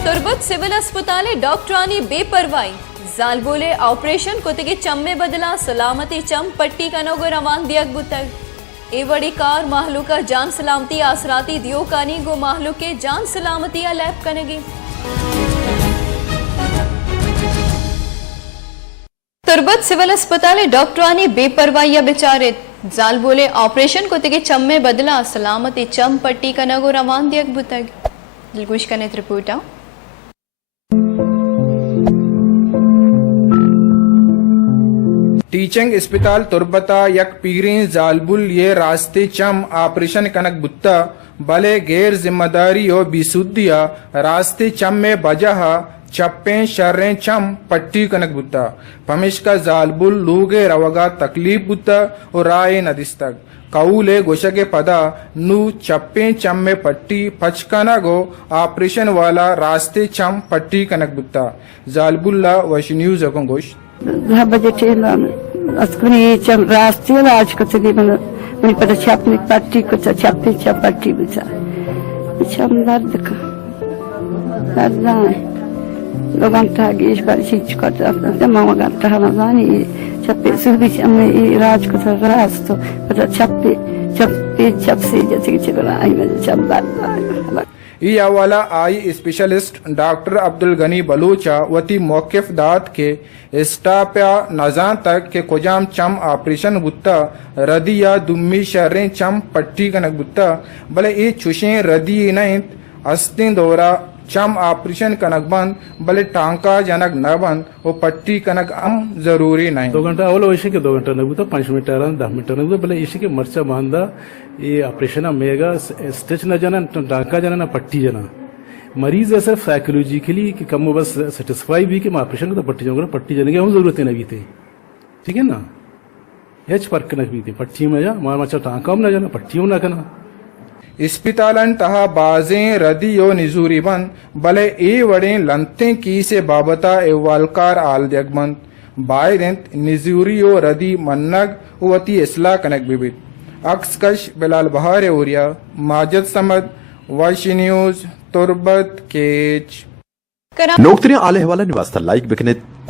Turbat civil अस्पताल डॉक्टरानी बेपरवाही जाल बोले ऑपरेशन कोतिगे चम्मे बदला सलामती चम पट्टी कनोगो रवान दियक बुतक ए बड़ी कार माहलू का जान सलामती आसराती दियो कानी गो माहलू के जान सलामती लैब कनेगी। तुर्बत सिविल अस्पताल डॉक्टरानी बेपरवाही बेचारे जाल बोले ऑपरेशन कोतिगे चम्मे बदला सलामती चम पट्टी कनोगो रवान दियक बुतक दिलगुश कनेत रिपोर्टा टीचिंग अस्पताल तुर्बता यक पीरीन जालबुल ये रास्ते चम ऑपरेशन कनक बुत्ता भले गैर जिम्मेदारी और बिसुद्दिया रास्ते चम में बजह चप्पे शर्रें चम पट्टी कनक बुत्ता पमिश का जालबुल लूगे रवगा तकलीफ बुत्ता और राय नदिस्तक कऊले गोशके पदा नु चप्पे चम में पट्टी पचकना गो ऑपरेशन वाला रास्ते चम पट्टी कनक बुत्ता जालबुल्ला वश न्यूज गोश रास्ते आज को मैंने पता छापने पट्टी को छापे पट्टी बुझा दर्द का दर्द लोग इस बार चीज करते मामा गंता हमारी छप्पे सुबह चमने राज को रास्तो पता छप्पे छप्पे छप से जैसे कि चला आई में छप दर्द ई हवाला eye specialist doctor Abdul Ghani बलूचा वती मौकिफ दात के स्टाप्या नजान तक के कोजाम चम ऑपरेशन बुत्ता रदी या दुम्मी शर्रें चम पट्टी कनक बुत्ता भले ये चुशें रदी नहीं अस्तिन दौरा चम ऑपरेशन कनक बंद भले टांका जनक न बंद वो पट्टी कनक जरूरी नहीं 2 घंटा अवलो इसी के 2 घंटा नगु तो 5 मिनट 10 मिनट नगु भले इसी के मर्चा बांधा ये ऑपरेशन मेगा स्टिच न जाना टांका जाना ना पट्टी जाना मरीज ऐसा साइकोलॉजिकली कि कम बस सेटिस्फाई भी कि मैं ऑपरेशन को तो पट्टी जाऊंगा पट्टी जाने की हम जरूरत नहीं थी ठीक है ना एच पर कनक भी थी पट्टी में जा मार मचा टांका में ना जाना पट्टी में ना करना इस्पितालन तहा बाजें रदी यो निजूरी बंद भले ए वड़े लंते की से बाबता एवालकार आल जगमंद बायदंत निजूरी यो रदी मन्नग वती इसला कनक बिबित अक्सकश बिलाल बहार ओरिया माजद समद वश न्यूज तुर्बत केच नोकतरी आले हवाला निवास लाइक बिकने